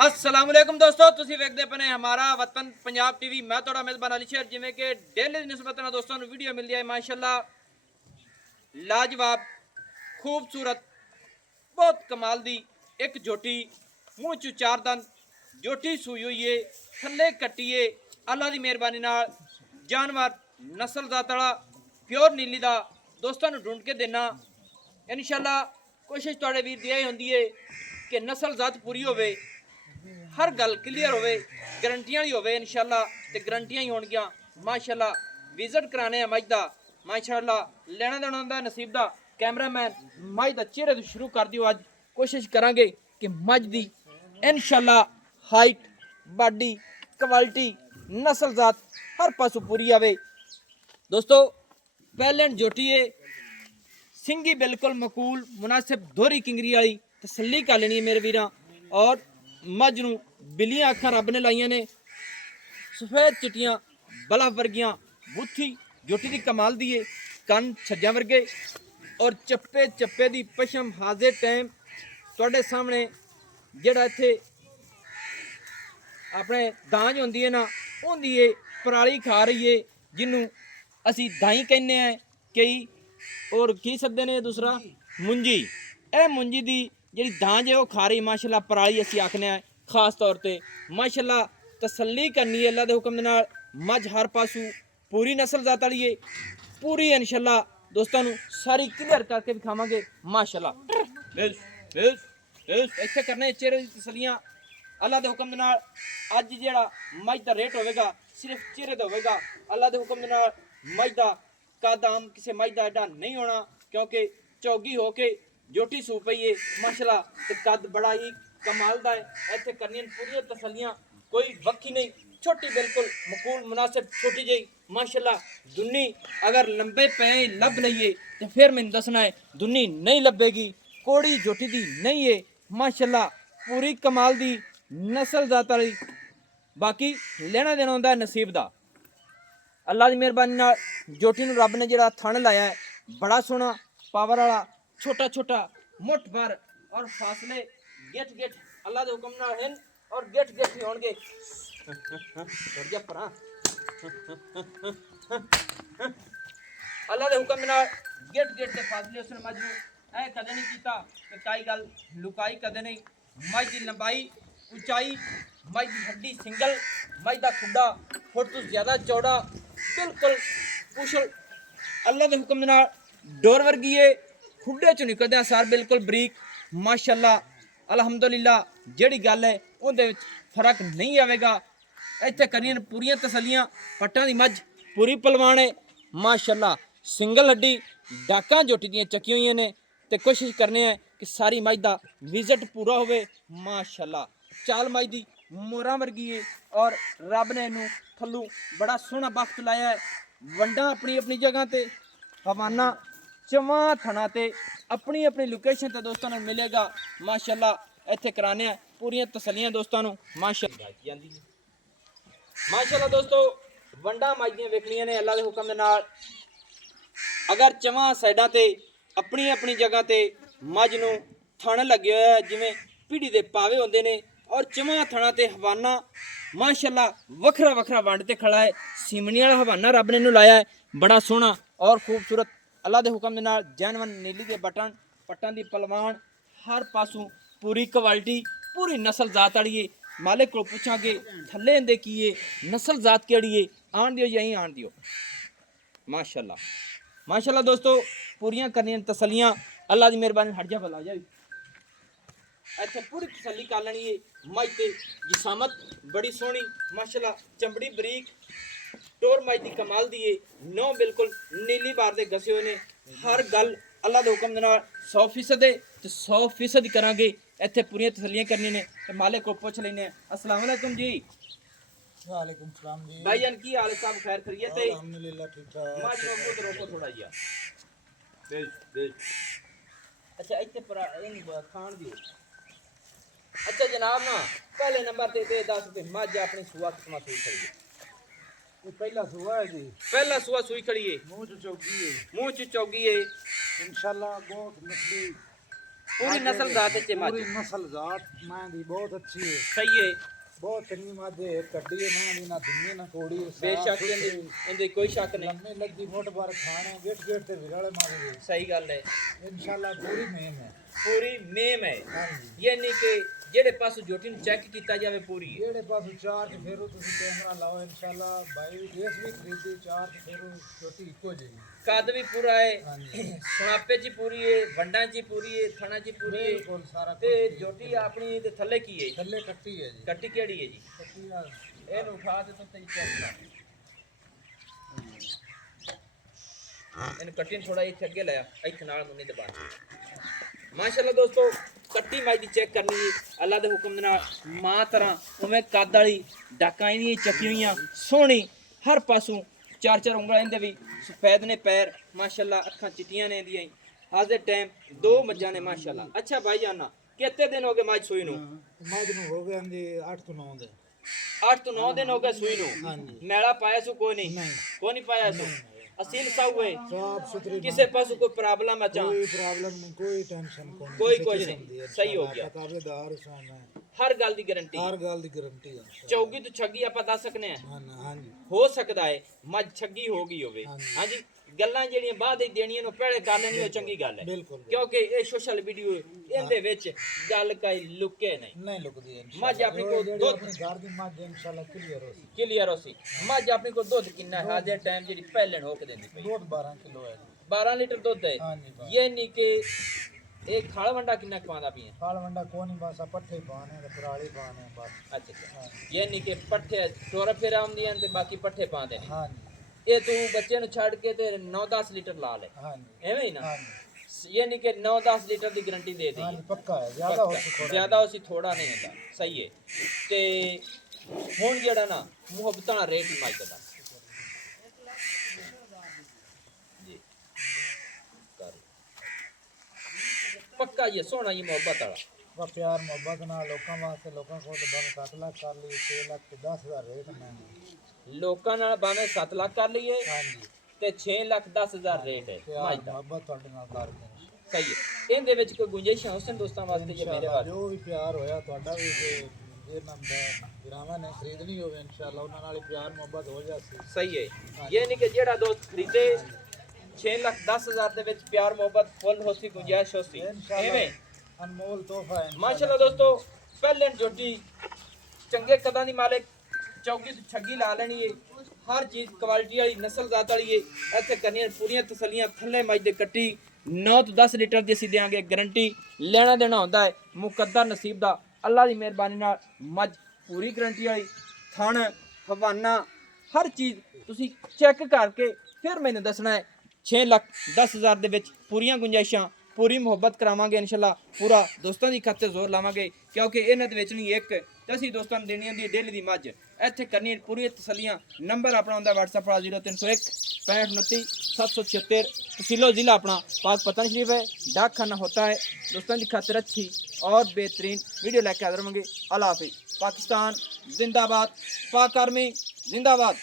अस्सलाम वालेकुम दोस्तों, तुसी वेखदे पने हमारा वतन पंजाब टीवी। मैं थोड़ा मेज़बान अली शेर। जिमें कि डेली निस्बत ना दोस्तों वीडियो मिल जाए माशाल्लाह लाजवाब खूबसूरत बहुत कमाल दी एक जोटी मूँह चू चार दंद जोटी सूई हुई है थले कट्टीए अल्लाह की मेहरबानी नाल जानवर नस्ल जात वाला प्योर नीली दा दोस्तों ढूंढ के देना इंशाल्लाह। कोशिश थोड़े वीर दी होंदी है कि नस्ल जात पूरी होवे, हर गल क्लीयर होवे, गारंटियां ही होवे इंशाल्लाह ते गारंटियां ही होणगियां माशाल्लाह। विजिट कराने मज दा माशाल्लाह लेना देना दा नसीब दा। कैमरामैन मज दा चेहरे तो शुरू कर दियो। अज कोशिश करांगे कि मज दी इंशाल्लाह हाइट बॉडी क्वालिटी नस्ल जात हर पासों पूरी आवे दोस्तों। पहले जोटी है सिंगी बिल्कुल मकूल मुनासिब दोहरी किंगरी वाली तसल्ली कर लेनी है मेरे वीर। और मझ नूं बिलियां अखां रब ने लाइया ने सफेद चिट्टियां बला वर्गियां बुत्थी जोटी दी कमाल दी है, कन छज्जा वर्गे और चप्पे चप्पे दी पशम हाजिर टाइम तुहाडे सामने। जेड़ा इत्थे अपने दांज होंदी है ना होंदी है पराली खा रही है जिन्हों असी दाई कहने हैं कई और की सदे ने दूसरा मुंजी। ए मुंजी दी जी दांज है वह खा रही माशाल्लाह पराली असी आखने हैं खास तौर पर माशाल्लाह। तसल्ली करनी है अल्लाह के हुक्म दे नाल। मझ हर पासू पूरी नस्ल जात वाली है पूरी इंशाल्लाह दोस्तों सारी क्लियर करके दिखावांगे माशाल्लाह। इत्थे करने चेहरे दी तसल्लियां अल्लाह के हुक्म दे नाल। अज जेड़ा मझ दा रेट होवेगा सिर्फ चेहरे दा होवेगा अल्लाह के हुक्म दे नाल। मझ दा कद आम किसी मझ दा एडा नहीं होना क्योंकि चौगी होके जोटी सू पई है माशाल्लाह ते कद बड़ा ही कमाल दा है। इत्थे करनियां पूरी तसल्लियां कोई वक्की नहीं, छोटी बिल्कुल मकूल मुनासिब छोटी जी माशाल्लाह। दुन्नी अगर लंबे पे लब लईए तो फिर मैंने दसना है दुन्नी नहीं लभेगी, कोड़ी जोटी दी नहीं है माशाल्लाह पूरी कमाल दी नस्ल जात वाली। बाकी लेना देना होंदा नसीब दा अल्लाह की मेहरबानी नाल। जोटी नूं रब ने जिहड़ा थण लाया है बड़ा सोहना पावर वाला छोटा छोटा मुठ भर और फासले गेट गेट अल्लाह के हुक्म नाल हैं और गेट गेट ही होणगे। अल्लाह के हुक्म नाल गेट गेट के फासले उसने मझ नूं ऐ कदे नहीं कीता कि काई गल लुकाई कदे नहीं। मझ की लंबाई उचाई मझ की हड्डी सिंगल मझ का खुडा फुट तो ज्यादा चौड़ा बिल्कुल कुशल अल्लाह के हुक्म नाल डोर वर्गी है खुडे चो निकलदे सार बिल्कुल बरीक माशाल्लाह अलहमदुलिल्लाह। जेड़ी गल है उहदे विच फर्क नहीं आवेगा। इत्थे करियन पूरियां तसल्लियां पट्टां दी मझ पूरी पलवान है माशाल्लाह। सिंगल हड्डी डाकां जोटी दियां चक्की हुई ने ते कोशिश करने हैं कि सारी मझ दा विजिट पूरा होवे माशाल्लाह। चाल मझ दी मोरा वर्गी है और रब ने इनू थल्लू बड़ा सोहना वक्त लाया है। वंडा अपनी अपनी जगह ते हवाना चवा थना ते अपनी अपनी लोकेशन ते दोस्तों मिलेगा माशाल्लाह। इत्थे कराने पूरियां तसल्लियां दोस्तों माशाल्लाह माशाल्लाह। दोस्तों वंडा मझ दियां वेखनियां ने अल्लाह के हुक्म दे नाल। अगर चवा साइडा ते अपनी अपनी जगह ते मझ नूं थण लगे होया है जिवें पीढ़ी दे पावे होंदे ने और चवा थणा ते हवाना माशाल्लाह वखरा वखरा वंड ते खड़ा है। सिमनी वाला हवाना रब ने इनू लाया है बड़ा सोहना और खूबसूरत अल्लाह के हुक्म दे नाल। जैनवन नीली के बटन पट्टां दी पलवान हर पासों पूरी क्वालिटी पूरी नस्ल जात वाली है। मालिक को पूछांगे थल्ले इंदे की है नस्ल जात केड़ी है आन दियो यहीं आन दियो माशाल्लाह माशाल्लाह। दोस्तों पूरियां करनियां तसल्लियां अल्लाह की मेहरबानी। हट जा भला जा इत्थे पूरी तसल्ली कर लेनी है। मझ ते जिसामत बड़ी सोहनी माशाल्लाह चमड़ी बरीक टोर मझ दी कमाल दी है। नौ बिल्कुल नीली बार दे घसे हुए ने हर गल अल्लाह के हुक्म दे नाल 100% है ते 100% करांगे। इत्थे पूरियां तसल्लियां करनियां ने ते मालिक को पुछ लैने। अस्सलाम वालेकुम जी। वालेकुम सलाम जी। भाईजान की हाल है सब खैर खैरियत है? अल्हम्दुलिल्लाह ठीक ठाक। माज रोको तो रोको थोड़ा जिहा अच्छा इत्थे पर खान दियो। अच्छा जनाब ना पहले नंबर ते 10 रुपए मज अपनी सुआ कितना सुई खड़ी है? ये पहला सुबह है जी। पहला सुआ सुई खड़ी है मुंह च चौकी है मुंह च चौगी है इंशाल्लाह बहुत मछली पूरी नस्ल जात च मज पूरी नस्ल जात मां दी बहुत अच्छी है, सही है बहुत चंगी मज है, कड्डी है मां दी, ना धुनी ना कोड़ी, बेशक इंदे कोई शक नहीं लम्बी लगी मोट बार खाने गेट गेट ते विराले मारे दे सही गल है इंशाल्लाह पूरी मेम है। पूरी मेम है हां जी यानी कि जेड़े पासों जोटी नु चेक कीता जावे पूरी है जेड़े पास चार ते फेरो तुसी कैमरा लाओ इंशाल्लाह भाई देश भी खरीदी चार ते फेरो छोटी इको जी कद भी पूरा है हां जी सुनापे ची पूरी है वंडा ची पूरी है थना ची पूरी है बिल्कुल सारा ते कुछ जोटी अपनी ते थल्ले की है थल्ले कट्टी है जी कट्टी केड़ी है जी कट्टी ना ਇਹਨੂੰ ਉਠਾ ਦੇ ਤੂੰ ਤੇ ਚੈੱਕ ਕਰ ਇਹਨੂੰ ਕੱਟੀ ਨੂੰ ਥੋੜਾ ਇੱਥੇ ਅੱਗੇ ਲਿਆ ਇੱਥੇ ਨਾਲ ਨੂੰ ਨਹੀਂ ਦਬਾ ਮਾਸ਼ਾਅੱਲਾ ਦੋਸਤੋ ਕੱਟੀ ਮਾਈ ਦੀ ਚੈੱਕ ਕਰਨੀ ਜੀ ਅੱਲਾ ਦੇ ਹੁਕਮ ਦੇ ਨਾਲ ਮਾਂ ਤਰ੍ਹਾਂ ਉਵੇਂ ਕੱਦ ਵਾਲੀ ਡਾਕਾਂ ਇਹਦੀਆਂ ਚੱਕੀਆਂ ਹੋਈਆਂ ਸੋਹਣੀ ਹਰ ਪਾਸੋਂ ਚਾਰ ਚਾਰ ਉਂਗਲਾਂ ਇਹਦੇ ਵੀ ਸਫੈਦ ਨੇ ਪੈਰ ਮਾਸ਼ਾਅੱਲਾ ਅੱਖਾਂ ਚਿੱਟੀਆਂ ਨੇ ਇਹਦੀਆਂ ਅੱਜ ਦੇ ਟਾਈਮ ਦੋ ਮੱਝਾਂ ਨੇ ਮਾਸ਼ਾਅੱਲਾ ਅੱਛਾ ਭਾਈ ਜਾਨਾ ਕਿੰਨੇ ਦਿਨ ਹੋ ਗਏ ਮੱਝ ਸੂਈ ਨੂੰ ਮੱਝ ਨੂੰ ਹੋ ਗਏ ਜੀ 8 ਤੋਂ 9 ਦੇ 8 ਤੋਂ 9 ਦਿਨ ਹੋ ਗਏ ਸੂਈ ਨੂੰ ਹਾਂਜੀ ਮੈਲਾ ਪਾਇਆ ਸੂ ਕੋਈ ਨਹੀਂ ਨਹੀਂ ਕੋਈ ਨਹੀਂ ਪਾਇਆ ਸੂ ਅਸੀਲ ਸਾਊ ਹੈ ਸਾਫ ਸੁਥਰੀ ਕਿਸੇ ਪਾਸੋਂ ਕੋਈ ਪ੍ਰੋਬਲਮ ਅਚਾ कोई प्रॉब्लम नहीं कोई टेंशन कोई कोई किसी कुछ किस्म नहीं, दी है। सही हो गया। ताबेदार सां मैं ਹਰ ਗੱਲ ਦੀ ਗਾਰੰਟੀ हर गल दी गारंटी है ਚੌਗੀ ਤੋਂ ਛੱਗੀ ਆਪਾਂ ਦੱਸ ਸਕਨੇ ਆ हां जी ਹੋ ਸਕਦਾ ਹੈ ਮੱਝ ਛੱਗੀ ਹੋ ਗਈ ਹੋਵੇ ਹਾਂਜੀ। ਹਾਂਜੀ ਗੱਲਾਂ ਜਿਹੜੀਆਂ ਬਾਅਦ ਵਿੱਚ ਦੇਣੀਆਂ ਨੂੰ ਪਹਿਲੇ ਕਰ ਲੈਣੀ ਉਹ ਚੰਗੀ ਗੱਲ ਹੈ बिल्कुल ਕਿਉਂਕਿ ਇਹ ਸੋਸ਼ਲ ਵੀਡੀਓ ਇਹਦੇ ਵਿੱਚ ਗੱਲ ਕਈ ਲੁਕੇ ਨਹੀਂ नहीं लुकदी है मझ अपनी को जेडी दुध- अपनी घर दी मझ इंशाल्लाह क्लियर हो सी ਕਲੀਅਰ ਹੋ ਸੀ ਮੱਝ ਆਪਣੀ ਕੋਲ ਦੁੱਧ ਕਿੰਨਾ ਹੈ ਅੱਜ ਟਾਈਮ ਜਿਹੜੀ ਪਹਿਲੇ ਹੋ ਕੇ ਦਿੰਦੀ ਪਈ दूध 12 किलो है जी 12 ਲੀਟਰ ਦੁੱਧ ਹੈ हां जी बस। ਇਹ ਨਹੀਂ ਕਿ ਇਹ ਖਾਲ ਵੰਡਾ ਕਿੰਨਾ ਖਵਾਉਂਦਾ ਪਈਆਂ फाल वंडा कोनी बस पट्ठे पाने ते पराली पाने बस ਅੱਛਾ ਅੱਛਾ ਇਹ ਨਹੀਂ ਕਿ ਪੱਠੇ ਟੋਰਾ ਫੇਰਾ ਆਉਂਦੀਆਂ ਨੇ ਤੇ ਬਾਕੀ ਪੱਠੇ ਪਾਉਂਦੇ ਨੇ हां जी ਇਹ ਤੂੰ ਬੱਚੇ ਨੂੰ ਛੱਡ ਕੇ ਤੇ 9-10 ਲੀਟਰ ਲਾ ਲੈ हां जी ਐਵੇਂ ਹੀ ਨਾ हां जी ਇਹ ਨਹੀਂ ਕਿ 9-10 ਲੀਟਰ ਦੀ ਗਾਰੰਟੀ ਦੇ ਦੇ हां जी पक्का है ज्यादा हो सी थोड़ा ਜ਼ਿਆਦਾ ਉਸੇ ਥੋੜਾ ਨਹੀਂ ਹੁੰਦਾ ਸਹੀ ਹੈ ਤੇ ਹੁਣ ਜਿਹੜਾ ਨਾ ਮੁਹੱਬਤਾਂ ਦਾ ਰੇਟ ਹੀ ਮਾਈਕ ਦਾ ਜੀ ਕਰ ਪੱਕਾ ਇਹ ਸੋਹਣਾ ਇਹ ਮੁਹੱਬਤ ਵਾਲਾ वा प्यार मोहब्बत ना लोकां वास्ते लोकां को तो बस 7 लाख कर ली 6 लाख ते 10,000 रेट मैं ਲੋਕਾਂ ਨਾਲ ਭਾਵੇਂ 7 ਲੱਖ ਕਰ ਲਈਏ हां जी ਤੇ 6 ਲੱਖ 10,000 ਰੇਟ ਹੈ प्यार ਮਾਈਕ ਦਾ मोहब्बत ਤੁਹਾਡੇ ਨਾਲ ਕਰ ਦੇ ਸਹੀ ਹੈ ਇਹਦੇ ਵਿੱਚ ਕੋਈ ਗੁੰਜਾਇਸ਼ ਹੈ ਹੁਸਨ ਦੋਸਤਾਂ ਵਾਸਤੇ ਜੇ ਮੇਰੇ ਵਾਸਤੇ ਜੋ ਵੀ ਪਿਆਰ ਹੋਇਆ ਤੁਹਾਡਾ ਵੀ ਜੇ ਨੰਦਾ ਵਿਰਾਵਾਂ ਨੇ ਖਰੀਦਣੀ ਹੋਵੇ ਇਨਸ਼ਾਅੱਲਾ ਉਹਨਾਂ ਨਾਲ ਹੀ ਪਿਆਰ ਮੁਹੱਬਤ ਹੋ ਜਾਸੀ ਸਹੀ ਹੈ ਇਹ ਨਹੀਂ ਕਿ ਜਿਹੜਾ ਦੋਸਤ ਖਰੀਦੇ 6 ਲੱਖ 10,000 ਦੇ ਵਿੱਚ ਪਿਆਰ ਮੁਹੱਬਤ ਫੁੱਲ ਹੋਸੀ ਗੁੰਜਾਇਸ਼ ਹੋਸੀ ਐਵੇਂ ਅਨਮੋਲ ਤੋਹਫਾ ਹੈ ਮਾਸ਼ਾਅੱਲਾ ਦੋਸਤੋ ਪਹਿਲੇ ਜੋਟੀ ਚੰਗੇ ਕਦਾਂ ਦੀ ਮਾਲਕ ਚੌਕੀ ਤੋਂ ਛੱਗੀ ਲਾ ਲੈਣੀ ਏ ਹਰ ਚੀਜ਼ ਕੁਆਲਿਟੀ ਵਾਲੀ ਨਸਲ ਜ਼ਾਤ ਵਾਲੀ ਏ ਇੱਥੇ ਕਰਨੀਆਂ ਪੂਰੀਆਂ ਤਸੱਲੀਆਂ ਥੱਲੇ ਮੱਝ ਦੇ ਕੱਟੀ 9 ਤੋਂ 10 ਲੀਟਰ ਦੀ ਅਸੀਂ ਦੇਾਂਗੇ ਗਾਰੰਟੀ ਲੈਣਾ ਦੇਣਾ ਹੁੰਦਾ ਹੈ ਮੁਕੱਦਰ ਨਸੀਬ ਦਾ ਅੱਲਾ ਦੀ ਮਿਹਰਬਾਨੀ ਨਾਲ ਮੱਝ ਪੂਰੀ ਗਾਰੰਟੀ ਵਾਲੀ ਥਣ ਹਵਾਨਾ ਹਰ ਚੀਜ਼ ਤੁਸੀਂ ਚੈੱਕ ਕਰਕੇ ਫਿਰ ਮੈਨੂੰ ਦੱਸਣਾ ਹੈ 6 ਲੱਖ 10,000 ਦੇ ਵਿੱਚ ਪੂਰੀਆਂ ਗੁੰਜਾਇਸ਼ਾਂ ਪੂਰੀ ਮੁਹੱਬਤ ਕਰਾਵਾਂਗੇ ਇਨਸ਼ਾਅੱਲਾ ਪੂਰਾ ਦੋਸਤਾਂ ਦੀ ਖਾਤਰ ਜ਼ੋਰ ਲਾਵਾਂਗੇ ਕਿਉਂਕਿ ਇਹਨਾਂ ਦੇ ਵਿੱਚ ਨਹੀਂ ਇੱਕ ਤੇ ਅਸੀਂ ਦੋਸਤਾਂ ਨੂੰ ਦੇਣੀ ਹੁੰਦੀ ਡੇਲੀ ਦੀ ਮੱਝ ਇੱਥੇ ਕਰਨੀ ਪੂਰੀ ਤਸੱਲੀਆਂ ਨੰਬਰ ਆਪਣਾ ਹੁੰਦਾ WhatsApp ਵਾਲਾ 0301 6529 776 तहसीलो ज़िला अपना पाक पतन शरीफ है डाक खाना होता है दोस्तों की खातिर अच्छी और बेहतरीन वीडियो लेके हाजिर होंगे अल्लाह हाफिज़ पाकिस्तान जिंदाबाद पाक आर्मी जिंदाबाद।